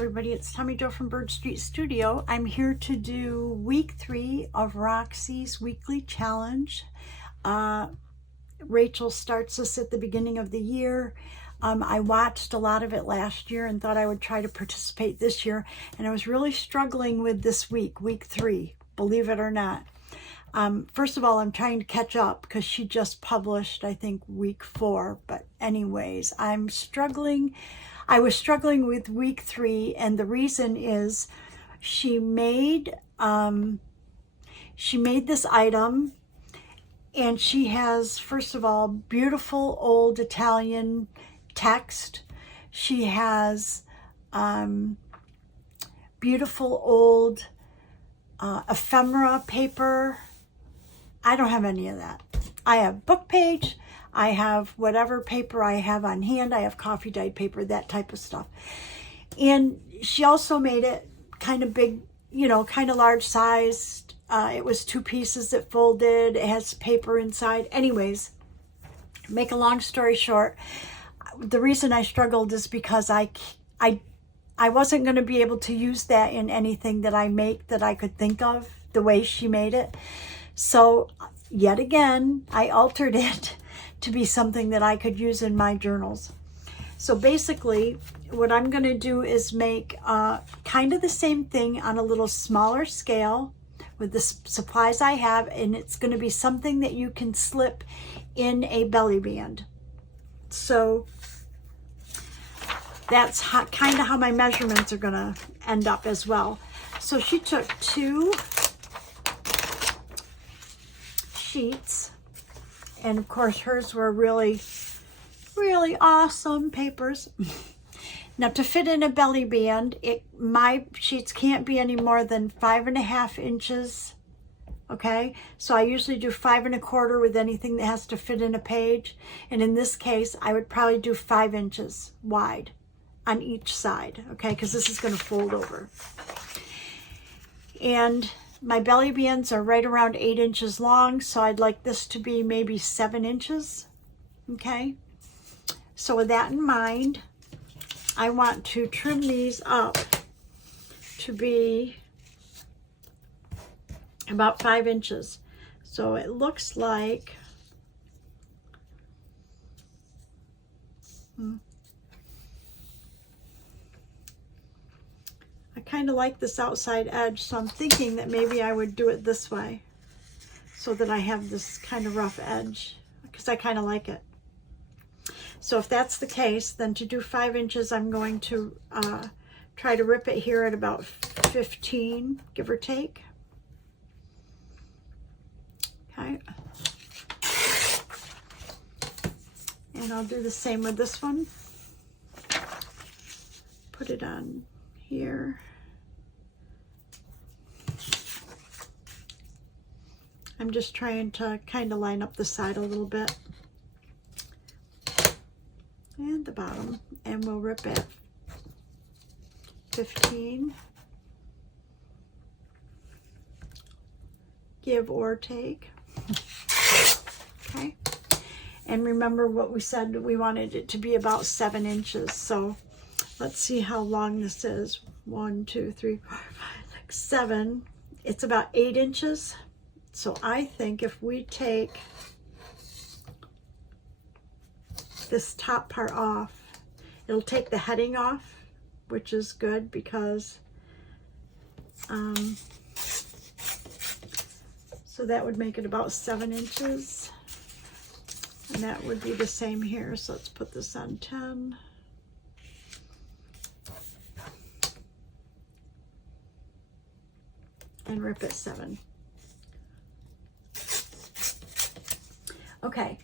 everybody, it's Tommy Jo from Bird Street Studio. I'm here to do week 3 of Roxy's weekly challenge. Rachel starts this at the beginning of the year. I watched a lot of it last year and thought I would try to participate this year, and I was really struggling with this week 3, believe it or not. First of all, I'm trying to catch up because she just published, I think, week 4. But anyways, I was struggling with week 3, and the reason is she made this item, and she has, first of all, beautiful old Italian text. She has beautiful old ephemera paper. I don't have any of that. I have book page. I have whatever paper I have on hand. I have coffee dyed paper, that type of stuff. And she also made it kind of big, you know, kind of large sized. It was 2 pieces that folded. It has paper inside. Anyways, make a long story short, the reason I struggled is because I wasn't going to be able to use that in anything that I make that I could think of the way she made it. So yet again, I altered it to be something that I could use in my journals. So basically, what I'm going to do is make kind of the same thing on a little smaller scale with the supplies I have, and it's going to be something that you can slip in a belly band. So that's kind of how my measurements are going to end up as well. So she took 2 sheets, and of course hers were really awesome papers. Now, to fit in a belly band, my sheets can't be any more than 5.5 inches. Okay, so I usually do 5 1/4 with anything that has to fit in a page, and in this case I would probably do 5 inches wide on each side, okay, because this is going to fold over. And my belly bands are right around 8 inches long, so I'd like this to be maybe 7 inches, okay? So with that in mind, I want to trim these up to be about 5 inches. So it looks like, I kind of like this outside edge, so I'm thinking that maybe I would do it this way so that I have this kind of rough edge, because I kind of like it. So if that's the case, then to do 5 inches, I'm going to try to rip it here at about 15, give or take. Okay. And I'll do the same with this one. Put it on here. I'm just trying to kind of line up the side a little bit. And the bottom. And we'll rip it 15. Give or take. Okay. And remember what we said, we wanted it to be about 7 inches. So let's see how long this is. 1, 2, 3, 4, 5, 6, 7. It's about 8 inches. So I think if we take this top part off, it'll take the heading off, which is good because so that would make it about 7 inches, and that would be the same here. So let's put this on 10. And rip it 7. Okay,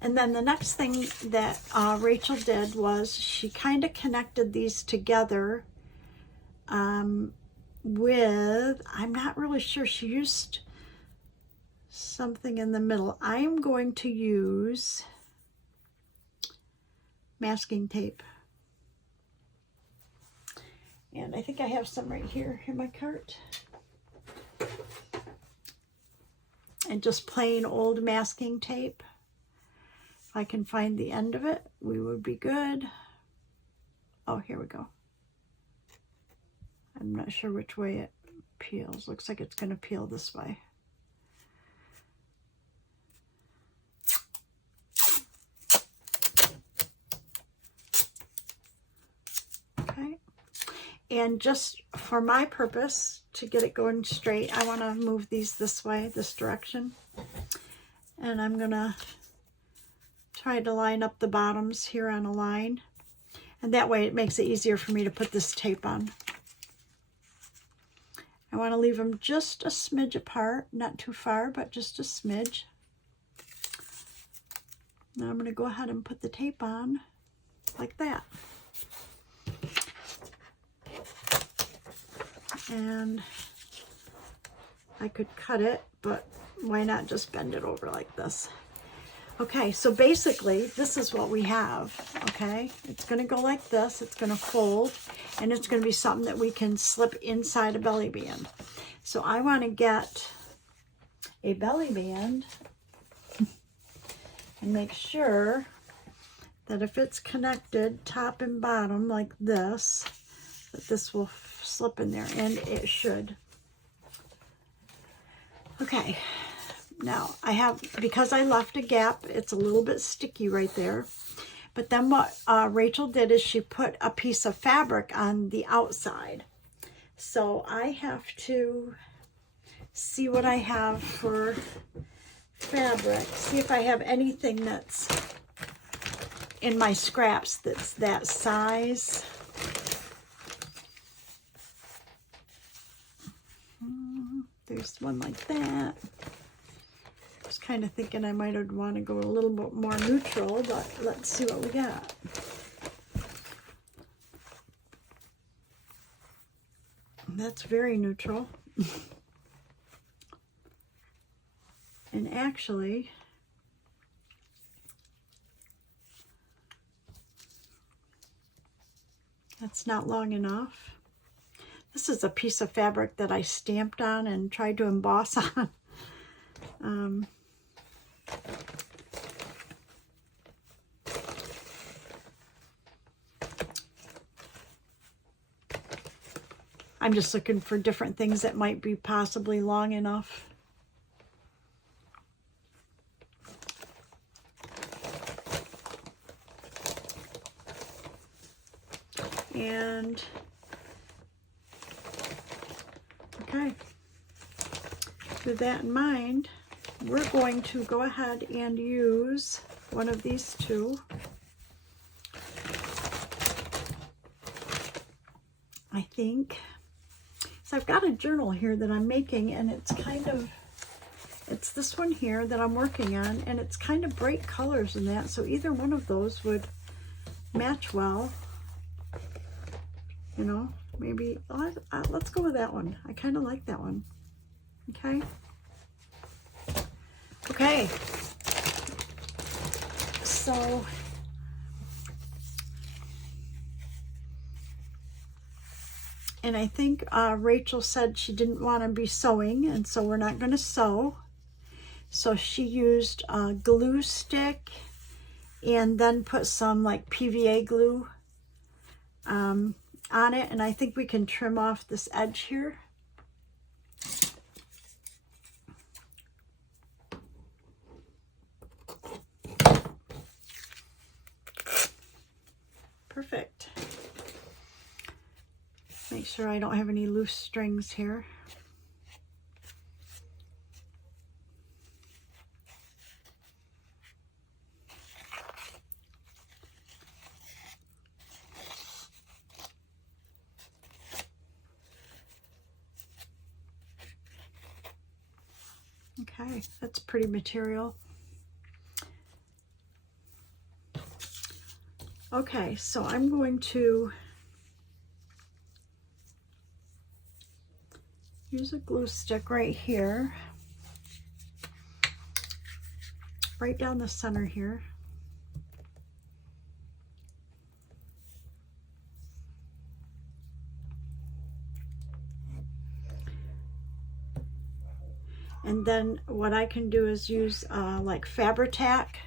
and then the next thing that Rachel did was she kind of connected these together with, I'm not really sure, she used something in the middle. I am going to use masking tape. And I think I have some right here in my cart. And just plain old masking tape. If I can find the end of it, we would be good. Oh, here we go. I'm not sure which way it peels. Looks like it's going to peel this way. Okay. And just for my purpose, to get it going straight, I want to move these this way, this direction. And I'm going to try to line up the bottoms here on a line. And that way it makes it easier for me to put this tape on. I want to leave them just a smidge apart, not too far, but just a smidge. Now I'm going to go ahead and put the tape on like that. And I could cut it, but why not just bend it over like this? Okay, so basically this is what we have, okay? It's going to go like this, it's going to fold, and it's going to be something that we can slip inside a belly band. So I want to get a belly band and make sure that if it's connected top and bottom like this, that this will slip in there, and it should. Okay, now I have, because I left a gap, it's a little bit sticky right there. But then what Rachel did is she put a piece of fabric on the outside. So I have to see what I have for fabric, see if I have anything that's in my scraps that's that size. There's one like that. I was kind of thinking I might want to go a little bit more neutral, but let's see what we got. That's very neutral. And actually, that's not long enough. This is a piece of fabric that I stamped on and tried to emboss on. I'm just looking for different things that might be possibly long enough. And okay, with that in mind, we're going to go ahead and use one of these two. I think. So I've got a journal here that I'm making, and it's this one here that I'm working on, and it's kind of bright colors in that, so either one of those would match well. You know, maybe, let's go with that one. I kind of like that one. Okay. Okay. So, and I think Rachel said she didn't want to be sewing, and so we're not going to sew. So she used a glue stick and then put some like PVA glue on it, and I think we can trim off this edge here. Perfect. Make sure I don't have any loose strings here. Okay, that's pretty material. Okay, so I'm going to use a glue stick right here, right down the center here. And then what I can do is use like Fabri-Tac.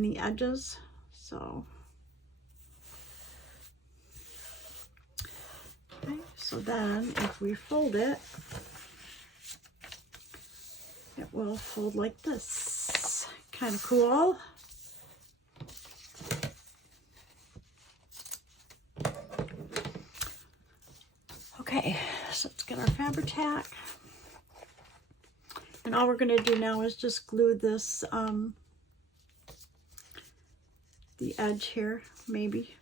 on the edges. So, okay, so then if we fold it, it will fold like this. Kind of cool. Okay, so let's get our Fabri-Tac. And all we're going to do now is just glue this, the edge here, maybe.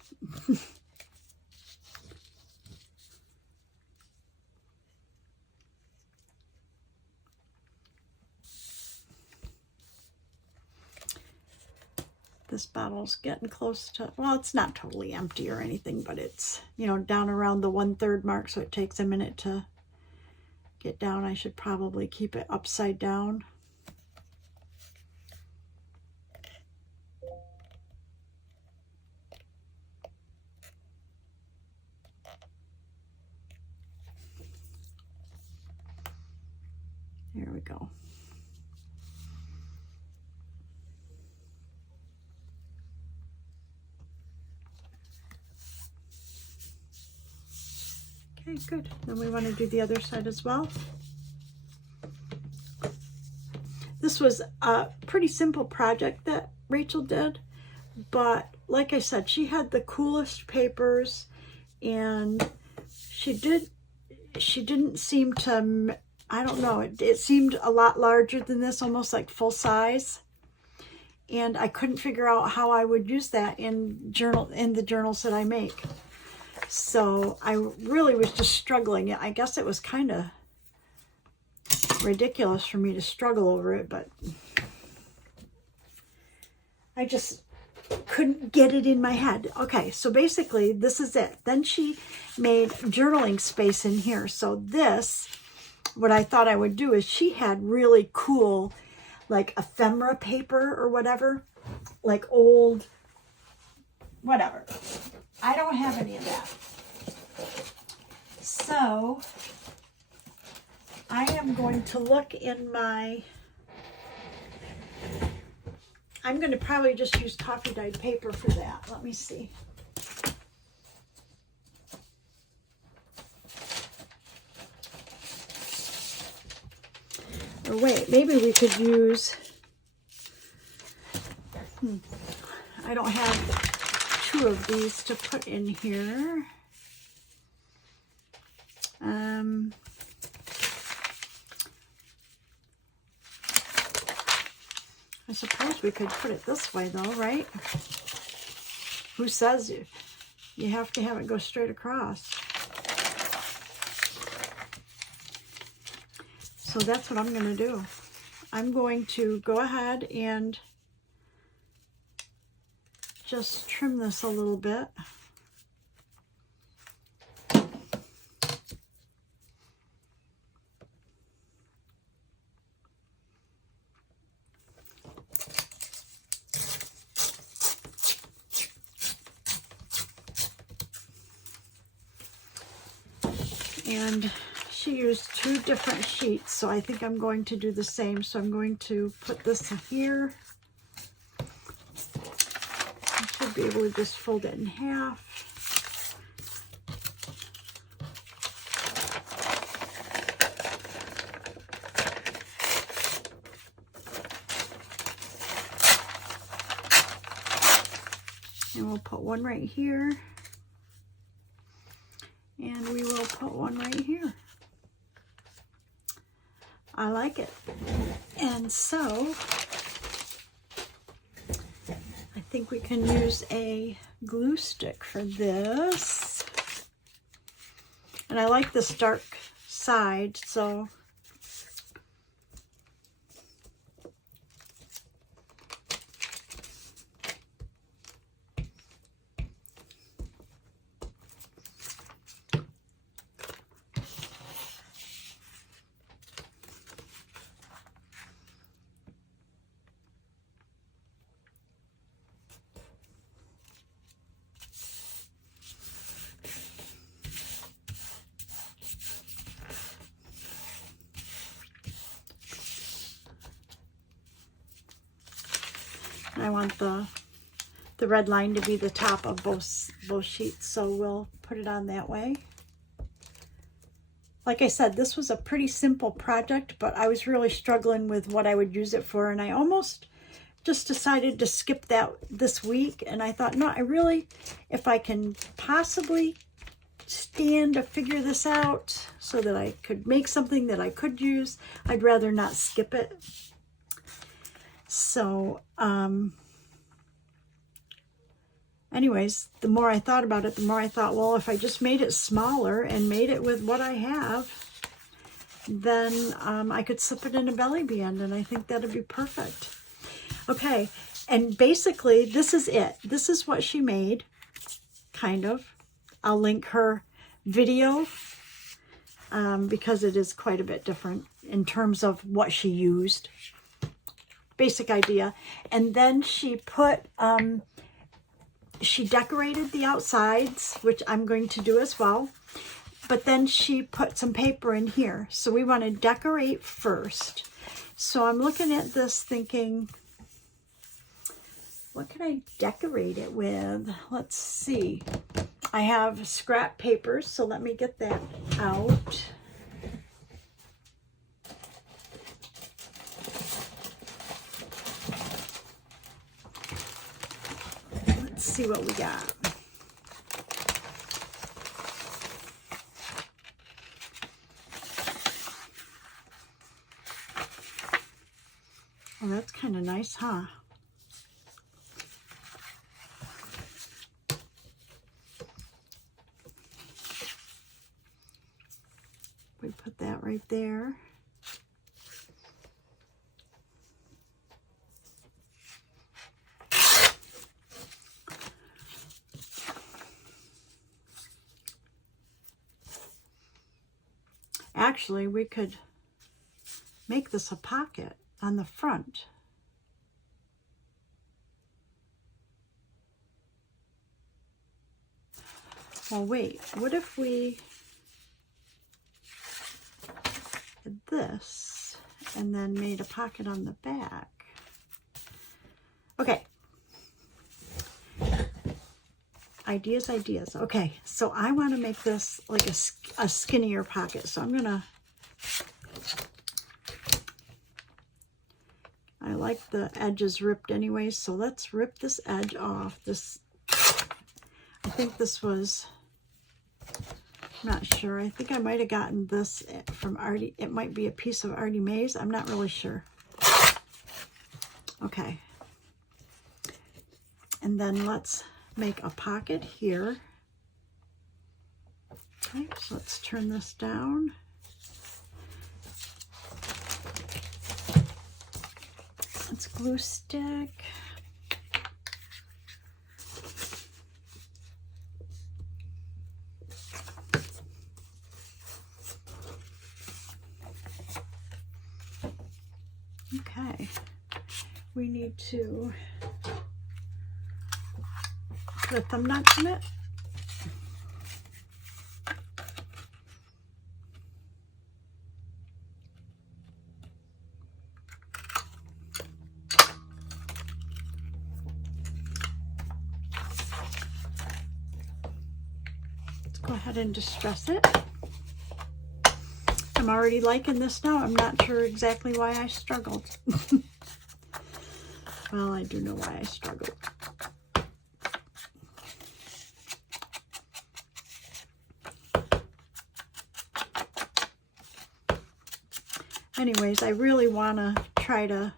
This bottle's getting close to, well, it's not totally empty or anything, but it's, you know, down around the 1/3 mark, so it takes a minute to get down. I should probably keep it upside down. There we go. Okay, good. Then we want to do the other side as well. This was a pretty simple project that Rachel did, but like I said, she had the coolest papers, and she didn't seem to, I don't know, it seemed a lot larger than this, almost like full size. And I couldn't figure out how I would use that in the journals that I make. So I really was just struggling. I guess it was kind of ridiculous for me to struggle over it, but I just couldn't get it in my head. Okay, so basically this is it. Then she made journaling space in here. So this, what I thought I would do is, she had really cool like ephemera paper or whatever, like old whatever. I don't have any of that. So I am going to look in my, I'm going to probably just use coffee dyed paper for that. Let me see. Or wait, maybe we could use, I don't have 2 of these to put in here. I suppose we could put it this way though, right? Who says you have to have it go straight across? So that's what I'm going to do. I'm going to go ahead and just trim this a little bit. And she used 2 different sheets, so I think I'm going to do the same. So I'm going to put this in here. I should be able to just fold it in half. And we'll put one right here. And we will put one right here. I like it. And so I think we can use a glue stick for this. And I like this dark side, so I want the red line to be the top of both sheets, so we'll put it on that way. Like I said, this was a pretty simple project, but I was really struggling with what I would use it for, and I almost just decided to skip that this week. And I thought, no, I really, if I can possibly stand to figure this out so that I could make something that I could use, I'd rather not skip it. So, anyways, the more I thought about it, the more I thought, well, if I just made it smaller and made it with what I have, then I could slip it in a belly band, and I think that'd be perfect. Okay, and basically, this is it. This is what she made, kind of. I'll link her video because it is quite a bit different in terms of what she used. Basic idea. And then she put... she decorated the outsides, which I'm going to do as well. But then she put some paper in here. So we want to decorate first. So I'm looking at this thinking, what can I decorate it with? Let's see. I have scrap paper, so let me get that out. See what we got. Oh, that's kind of nice, huh? We put that right there. Actually, we could make this a pocket on the front. Well, wait, what if we did this and then made a pocket on the back? Okay. Ideas. Okay, so I want to make this like a skinnier pocket. So I'm gonna, I like the edges ripped anyway, so let's rip this edge off. This, I think this was, I'm not sure. I think I might have gotten this from Artie. It might be a piece of Artie Mae's. I'm not really sure. Okay. And then let's make a pocket here. Okay, so let's turn this down. Let's glue stick. Okay, we need to put a thumb notch in it. Let's go ahead and distress it. I'm already liking this now. I'm not sure exactly why I struggled. Well, I do know why I struggled. Anyways, I really want to try to,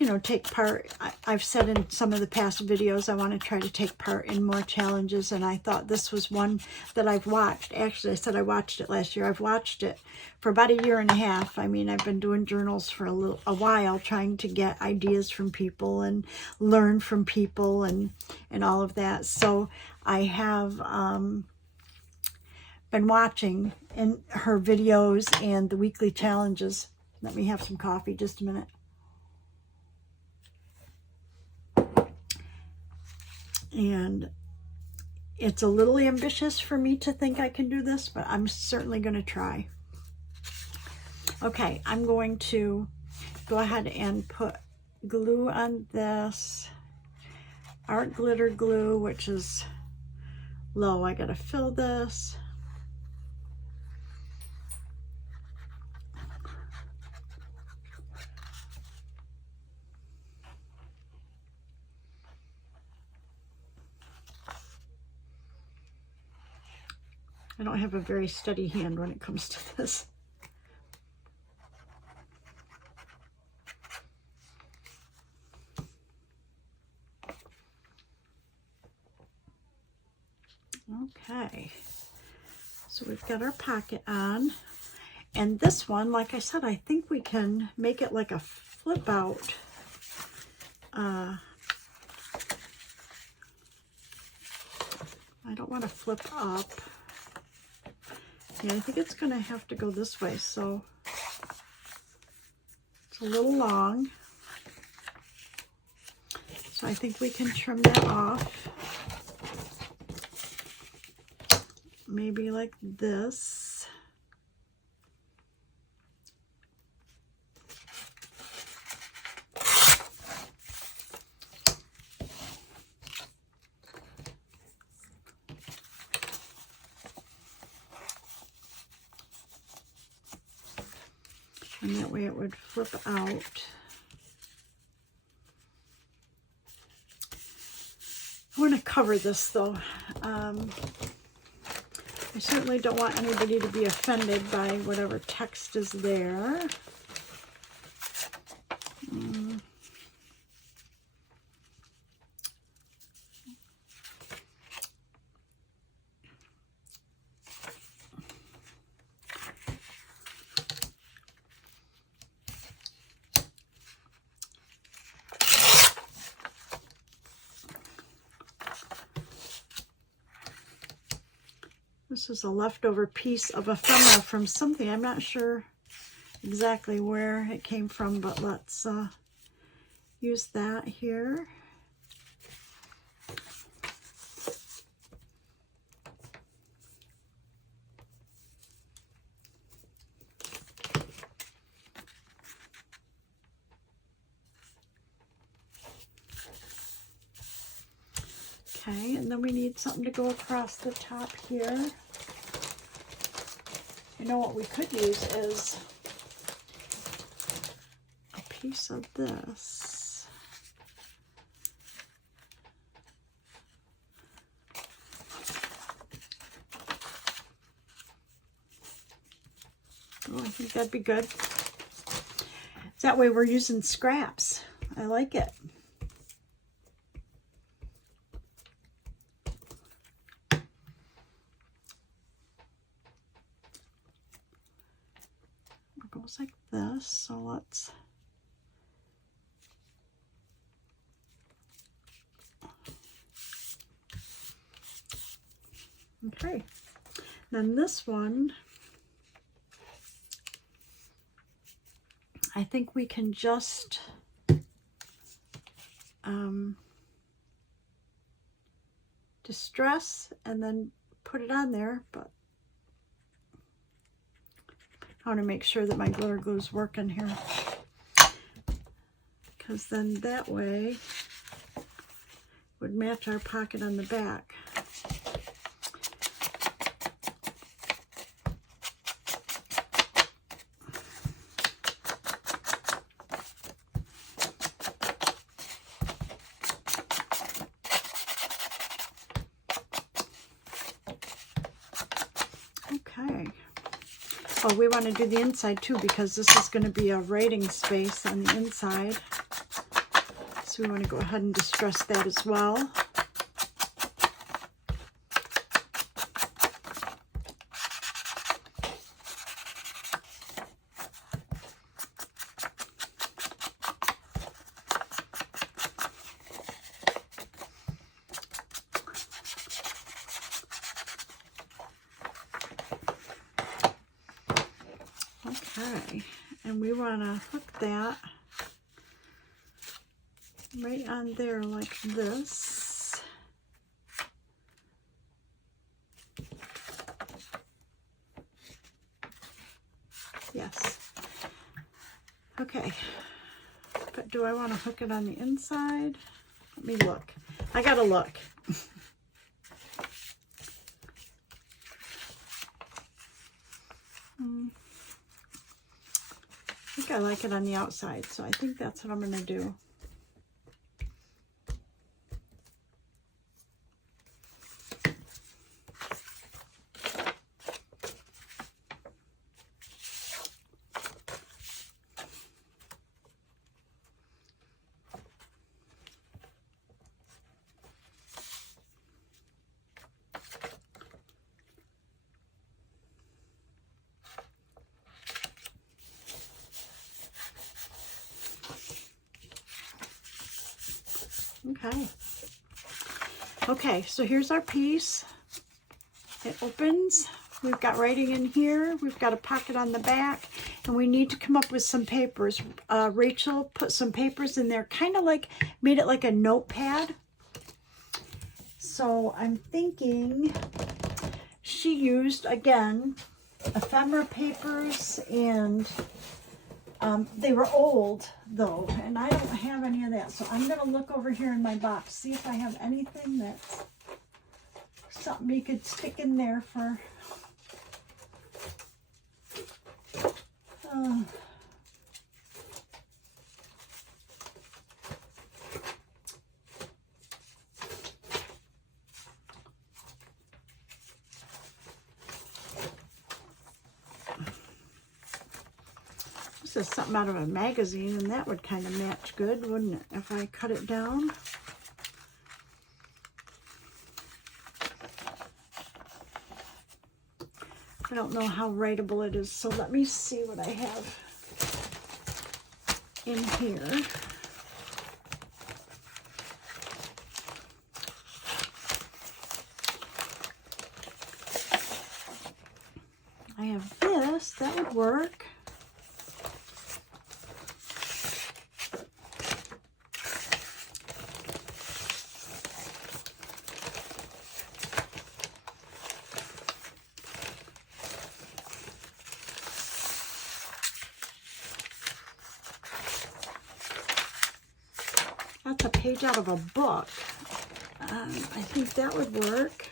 you know, take part. I've said in some of the past videos, I want to try to take part in more challenges, and I thought this was one that I've watched. Actually, I said I watched it last year. I've watched it for about 1.5 years. I mean, I've been doing journals for a while, trying to get ideas from people and learn from people and all of that. So I have been watching in her videos and the weekly challenges. Let me have some coffee, just a minute. And it's a little ambitious for me to think I can do this, but I'm certainly going to try. Okay, I'm going to go ahead and put glue on this. Art glitter glue, which is low. I gotta fill this. I don't have a very steady hand when it comes to this. Okay, so we've got our pocket on, and this one, like I said, I think we can make it like a flip out. I don't want to flip up. Yeah, I think it's going to have to go this way, so it's a little long. So I think we can trim that off. Maybe like this. And that way it would flip out. I want to cover this though. I certainly don't want anybody to be offended by whatever text is there. This is a leftover piece of ephemera from something. I'm not sure exactly where it came from, but let's use that here. Okay, and then we need something to go across the top here. You know what we could use is a piece of this. Oh, I think that'd be good. That way we're using scraps. I like it. Goes like this, so let's okay, then this one I think we can just distress and then put it on there, but I want to make sure that my glitter glue is working here, because then that way would match our pocket on the back. Okay. Oh, we want to do the inside too, because this is going to be a writing space on the inside. So we want to go ahead and distress that as well. Okay, and we want to hook that right on there like this. Yes. Okay, put do I want to hook it on the inside? Let me look. I gotta look. I think I like it on the outside, so I think that's what I'm gonna do. Okay. Okay, so here's our piece. It opens. We've got writing in here. We've got a pocket on the back. And we need to come up with some papers. Rachel put some papers in there, kind of like, made it like a notepad. So I'm thinking she used, again, ephemera papers, and they were old though, and I don't have any of that. So I'm going to look over here in my box, see if I have anything that's something you could stick in there for. This is something out of a magazine, and that would kind of match good, wouldn't it, if I cut it down? I don't know how writable it is, so let me see what I have in here. I have this, that would work. That's a page out of a book. I think that would work.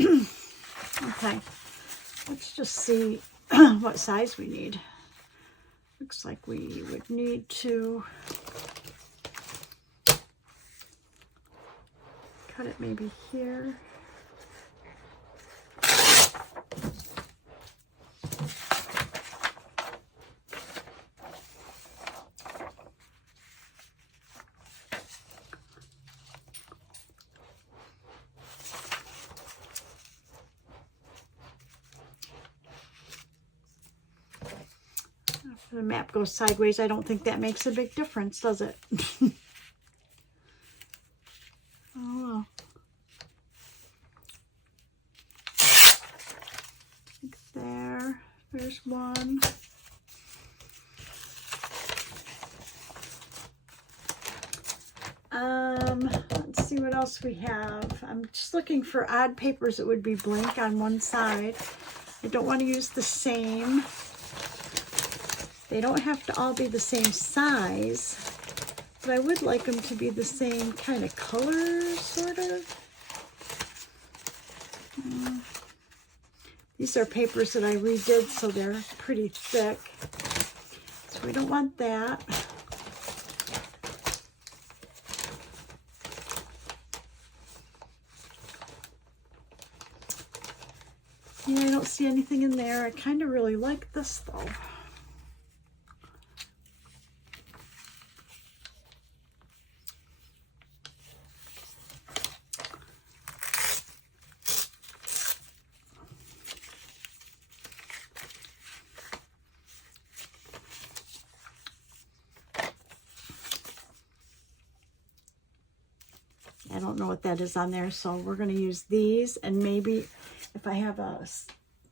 Okay, let's just see what size we need. Looks like we would need to cut it maybe here. The map goes sideways. I don't think that makes a big difference, does it? Oh, well. There. There's one. Let's see what else we have. I'm just looking for odd papers that would be blank on one side. I don't want to use the same. They don't have to all be the same size, but I would like them to be the same kind of color, sort of. These are papers that I redid, so they're pretty thick. So we don't want that. Yeah, I don't see anything in there. I kind of really like this, though. I don't know what that is on there, so we're going to use these, and maybe if I have a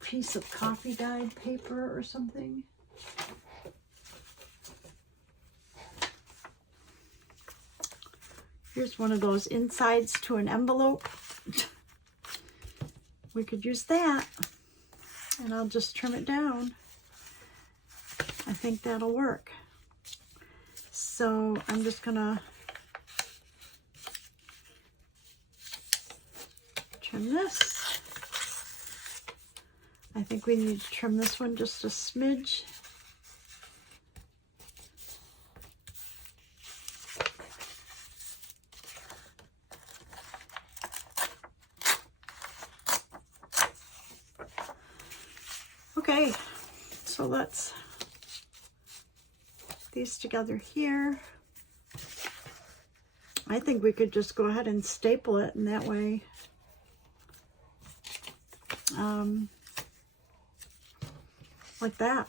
piece of coffee dyed paper or something. Here's one of those insides to an envelope. we could use that. And I'll just trim it down. I think that'll work. So I'm just gonna trim this. I think we need to trim this one just a smidge. Okay, so let's put these together here. I think we could just go ahead and staple it, and that way like that.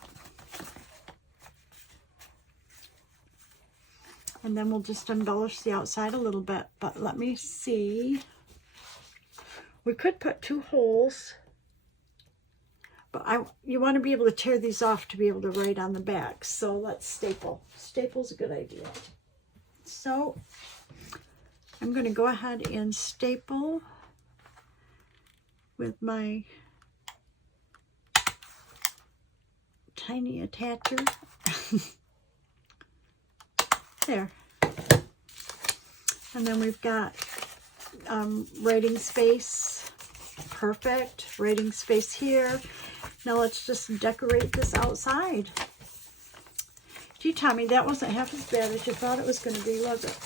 And then we'll just embellish the outside a little bit. But let me see. We could put 2 holes. But you want to be able to tear these off to be able to write on the back. So let's staple. Staple's a good idea. So I'm going to go ahead and staple with my tiny attacher. There. And then we've got writing space. Perfect. Writing space here. Now let's just decorate this outside. Gee, Tommy, that wasn't half as bad as you thought it was going to be, was it?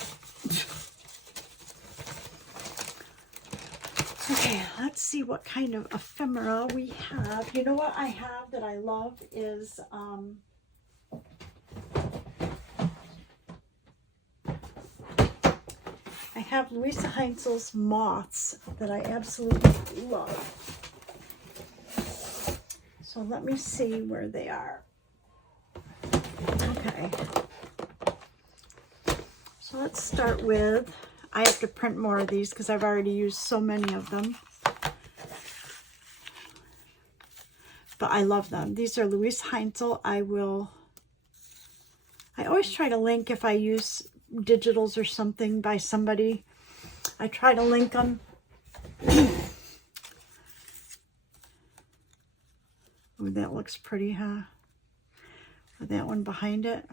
Okay, let's see what kind of ephemera we have. You know what I have that I love is I have luiseHEINZL's Moths that I absolutely love. So let me see where they are. Okay. So let's start with, I have to print more of these because I've already used so many of them. But I love them. These are luiseHEINZL. I always try to link if I use digitals or something by somebody. I try to link them. Ooh, that looks pretty, huh? With that one behind it.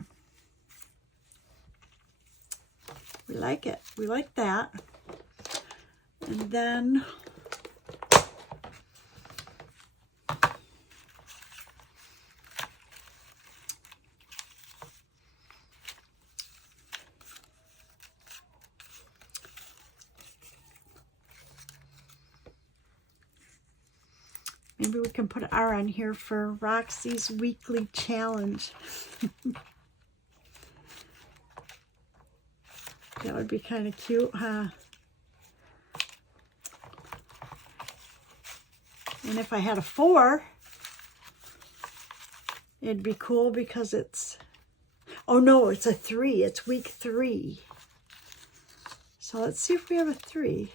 We like it. We like that. And then maybe we can put an R on here for Roxy's weekly challenge. That would be kind of cute, huh? And if I had a 4, it'd be cool because it's, oh no, it's a 3. It's week 3. So let's see if we have a 3.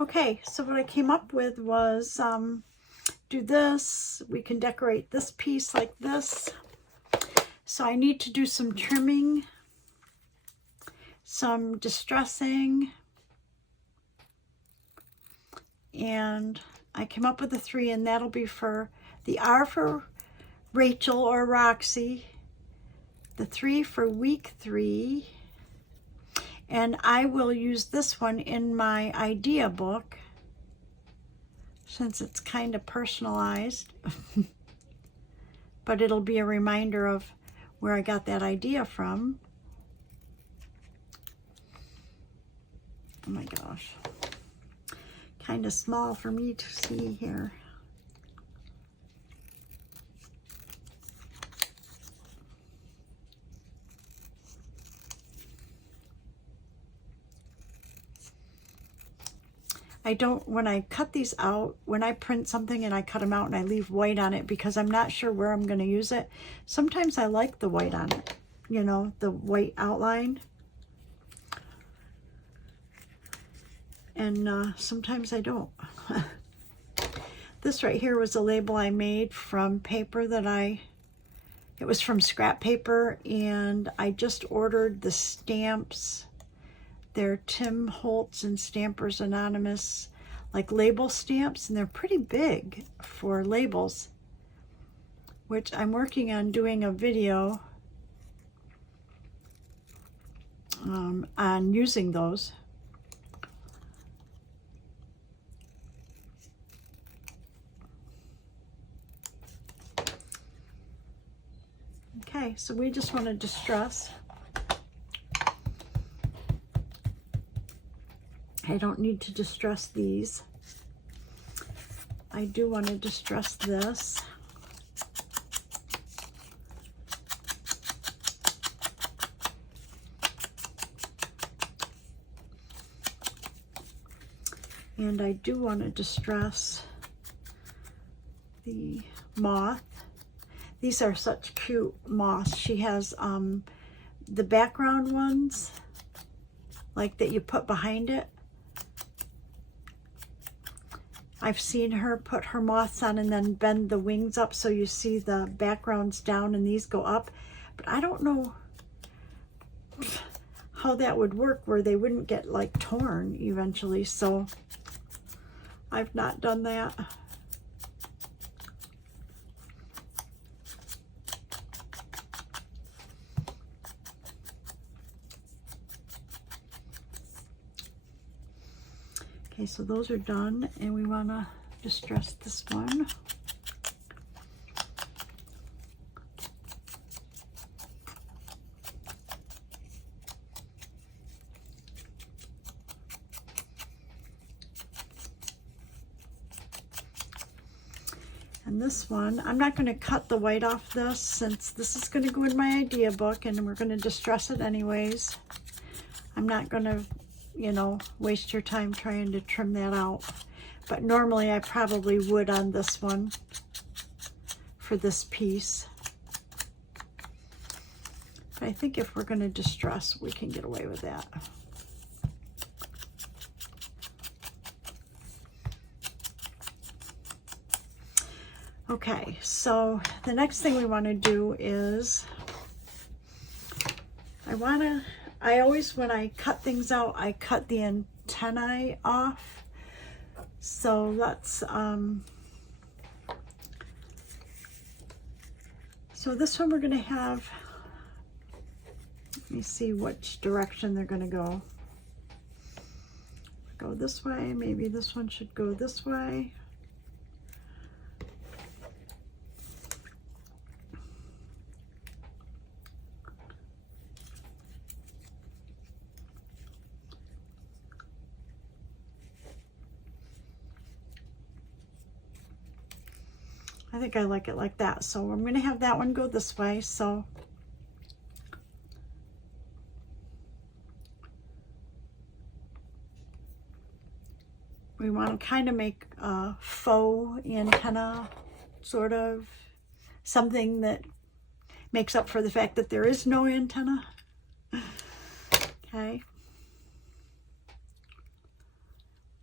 Okay, so what I came up with was do this. We can decorate this piece like this. So I need to do some trimming, some distressing, and I came up with a 3, and that'll be for the R for Rachel or Roxy, the 3 for week 3, and I will use this one in my idea book since it's kind of personalized, but it'll be a reminder of where I got that idea from. Oh my gosh. kind of small for me to see here. I don't, when I cut these out, when I print something and I cut them out and I leave white on it because I'm not sure where I'm going to use it, sometimes I like the white on it, you know, the white outline. And sometimes I don't. This right here was a label I made from paper that it was from scrap paper, and I just ordered the stamps. They're Tim Holtz and Stampers Anonymous, like label stamps, and they're pretty big for labels, which I'm working on doing a video on using those. Okay, so we just want to distress. I don't need to distress these. I do want to distress this. And I do want to distress the moth. These are such cute moths. She has the background ones, like that you put behind it. I've seen her put her moths on and then bend the wings up so you see the backgrounds down and these go up. But I don't know how that would work where they wouldn't get like torn eventually. So I've not done that. Okay, so those are done, and we want to distress this one. And this one, I'm not going to cut the white off this since this is going to go in my idea book and we're going to distress it anyways. I'm not going to, you know, waste your time trying to trim that out. But normally I probably would on this one for this piece. But I think if we're going to distress, we can get away with that. Okay, so the next thing we want to do is I always, when I cut things out, I cut the antennae off. So let's, so this one we're going to have, let me see which direction they're going to go. Go this way, maybe this one should go this way. I think I like it like that. So I'm going to have that one go this way. So we want to kind of make a faux antenna, sort of something that makes up for the fact that there is no antenna. Okay.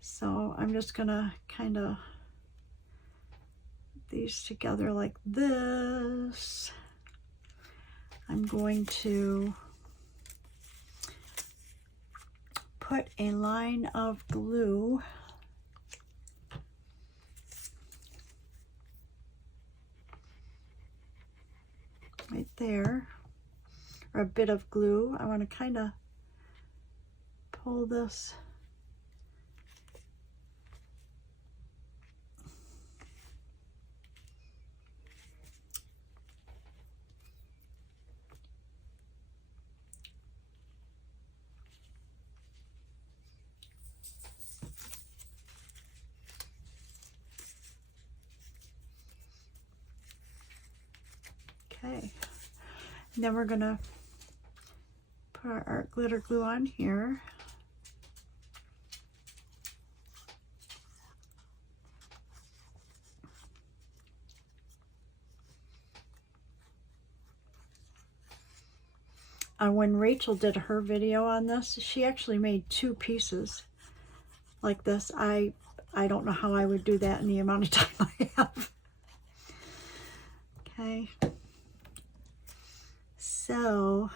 So I'm just going to kind of these together like this. I'm going to put a line of glue right there, or a bit of glue. I want to kind of pull this Okay, and then we're gonna put our art glitter glue on here. When Rachel did her video on this, she actually made 2 pieces like this. I don't know how I would do that in the amount of time I have. Okay. So,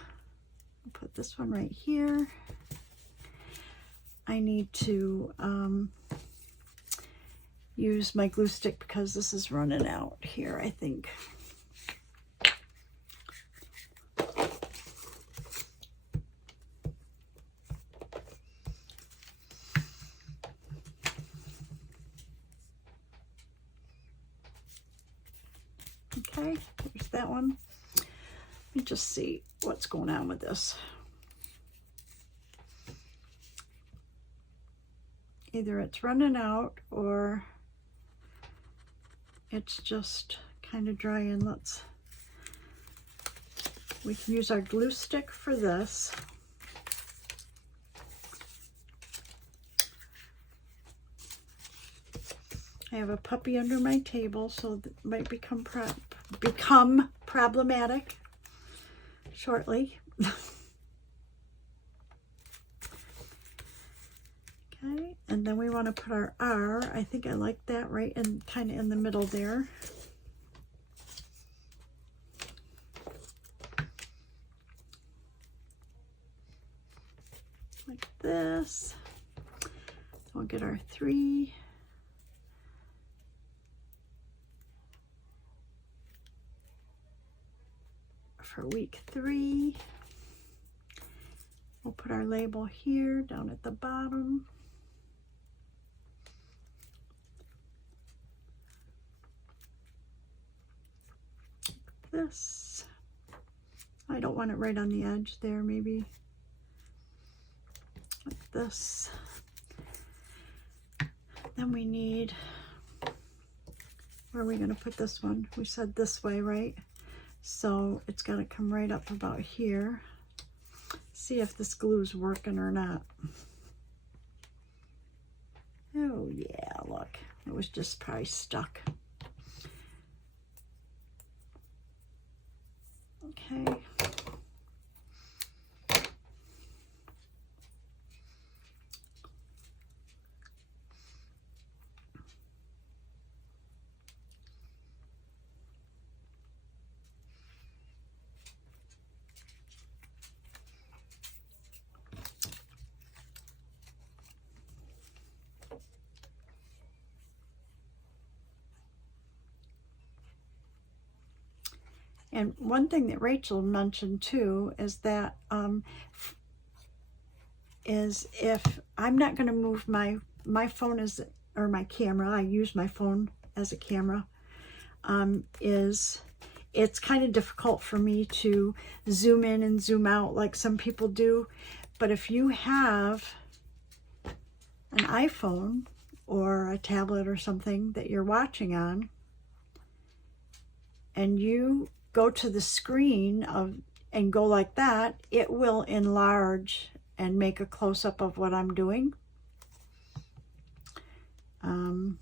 I'll put this one right here. I need to use my glue stick because this is running out here, I think. Okay, there's that one. Let me just see what's going on with this. Either it's running out or it's just kind of drying. We can use our glue stick for this. I have a puppy under my table, so that might become problematic shortly. Okay, and then we want to put our R. I think I like that right in kind of in the middle there. Like this. We'll get our 3. For week 3. We'll put our label here down at the bottom. This. I don't want it right on the edge there, maybe like this. Then we need, where are we going to put this one? We said this way, right? So it's got to come right up about here. See if this glue's working or not. Oh yeah, look, it was just probably stuck. Okay. And one thing that Rachel mentioned too is that is if I'm not going to move my phone or my camera, I use my phone as a camera, it's kind of difficult for me to zoom in and zoom out like some people do. But if you have an iPhone or a tablet or something that you're watching on, and you go to the screen and go like that, it will enlarge and make a close-up of what I'm doing. And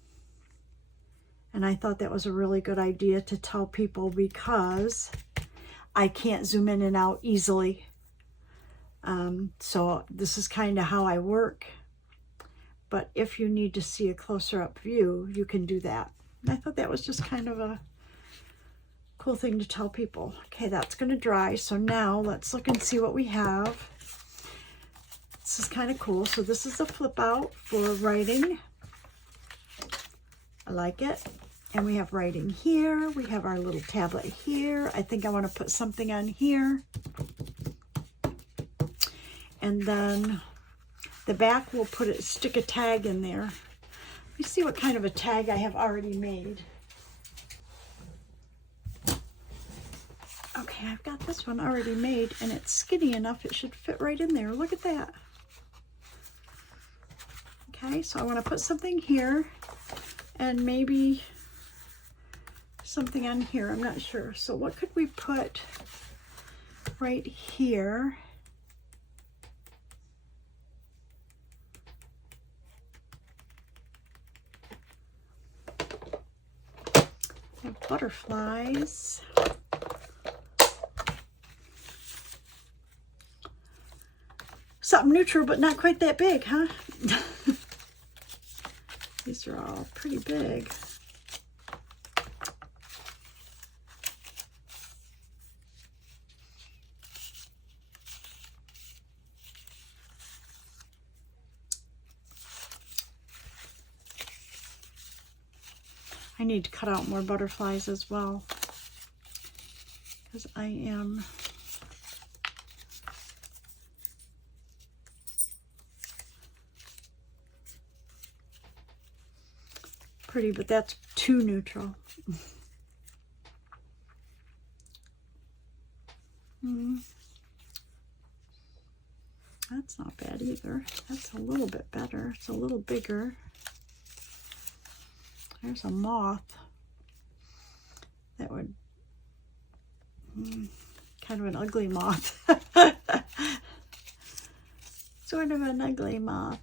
I thought that was a really good idea to tell people because I can't zoom in and out easily. So this is kind of how I work. But if you need to see a closer up view, you can do that. And I thought that was just kind of a cool thing to tell people. Okay, that's going to dry. So now let's look and see what we have. This is kind of cool. So this is a flip out for writing. I like it. And we have writing here. We have our little tablet here. I think I want to put something on here. And then the back, we'll stick a tag in there. Let me see what kind of a tag I have already made. Okay, I've got this one already made, and it's skinny enough it should fit right in there. Look at that. Okay, so I want to put something here and maybe something on here. I'm not sure. So what could we put right here? I have butterflies. Something neutral, but not quite that big, huh? These are all pretty big. I need to cut out more butterflies as well, because I am pretty, but that's too neutral. That's not bad either. That's a little bit better. It's a little bigger. There's a moth. That would, kind of an ugly moth. Sort of an ugly moth.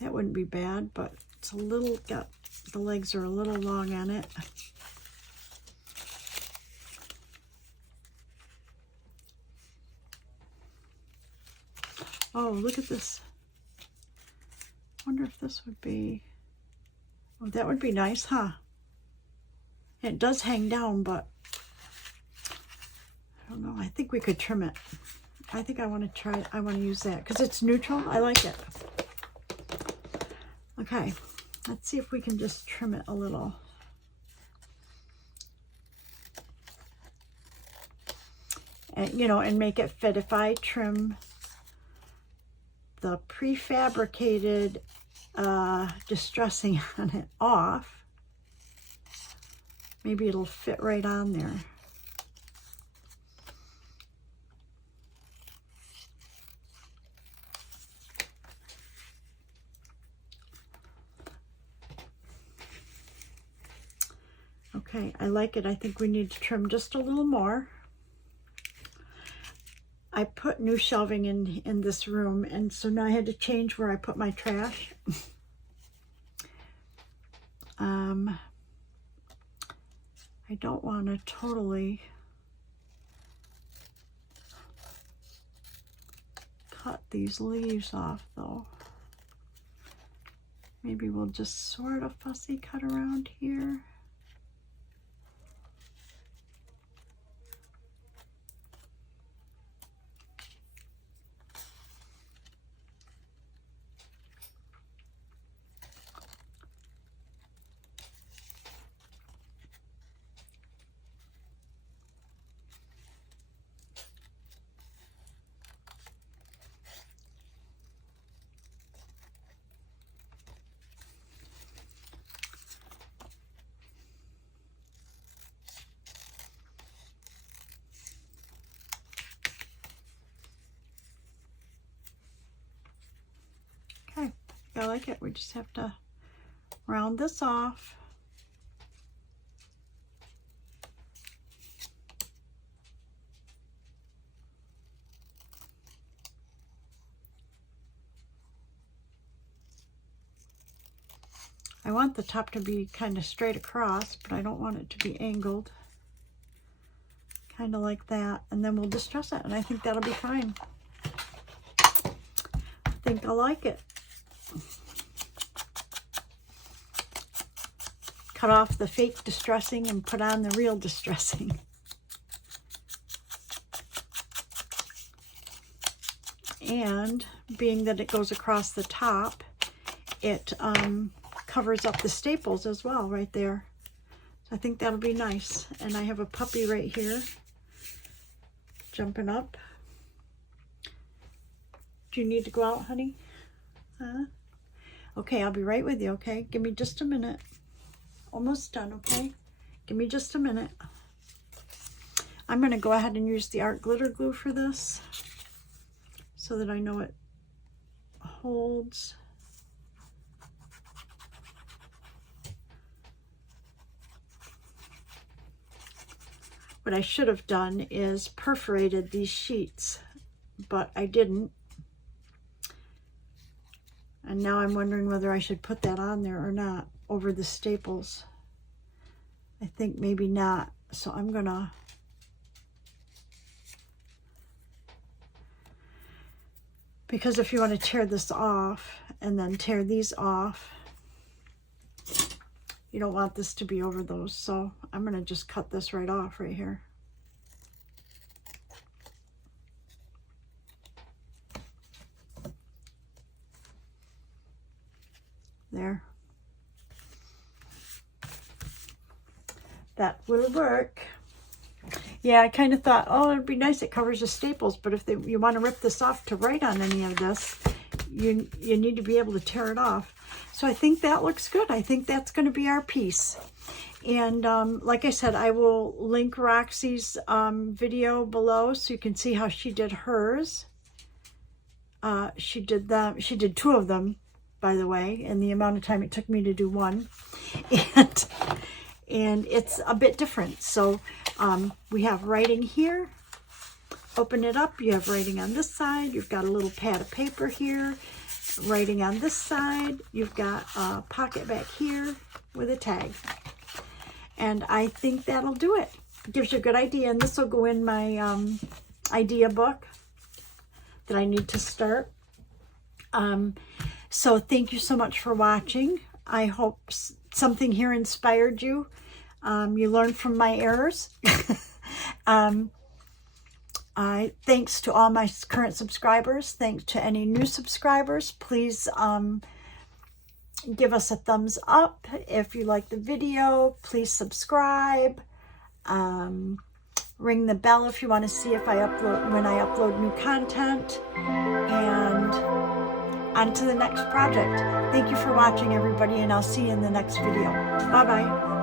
That wouldn't be bad, but it's a little, the legs are a little long on it. Oh, look at this. Wonder if this would be, oh, that would be nice, huh? It does hang down, but I don't know. I think we could trim it. I think I want to try, I want to use that because it's neutral. I like it. Okay, let's see if we can just trim it a little. And, you know, and make it fit. If I trim the prefabricated distressing on it off, maybe it'll fit right on there. Okay, I like it. I think we need to trim just a little more. I put new shelving in this room, and so now I had to change where I put my trash. I don't want to totally cut these leaves off, though. Maybe we'll just sort of fussy cut around here. Okay, I like it. We just have to round this off. I want the top to be kind of straight across, but I don't want it to be angled. Kind of like that. And then we'll distress it, and I think that'll be fine. I think I like it. Cut off the fake distressing and put on the real distressing. And being that it goes across the top, it covers up the staples as well right there. So I think that'll be nice. And I have a puppy right here jumping up. Do you need to go out, honey? Huh? Okay, I'll be right with you, okay? Give me just a minute. Almost done, okay? Give me just a minute. I'm going to go ahead and use the art glitter glue for this so that I know it holds. What I should have done is perforated these sheets, but I didn't. And now I'm wondering whether I should put that on there or not over the staples. I think maybe not. So I'm gonna because if you want to tear this off and then tear these off, you don't want this to be over those. So I'm gonna just cut this right off right here. There. That will work. Yeah, I kind of thought, oh, it'd be nice. It covers the staples, but if you want to rip this off to write on any of this, you need to be able to tear it off. So I think that looks good. I think that's going to be our piece. And like I said, I will link Roxy's video below so you can see how she did hers. She did 2 of them, by the way, and the amount of time it took me to do one. And it's a bit different. So we have writing here. Open it up. You have writing on this side. You've got a little pad of paper here. Writing on this side. You've got a pocket back here with a tag. And I think that'll do it. It gives you a good idea. And this will go in my idea book that I need to start. So thank you so much for watching. I hope something here inspired you. You learned from my errors. Thanks to all my current subscribers. Thanks to any new subscribers. Please give us a thumbs up if you like the video. Please subscribe. Ring the bell if you want to see if when I upload new content. And on to the next project. Thank you for watching, everybody, and I'll see you in the next video. Bye-bye.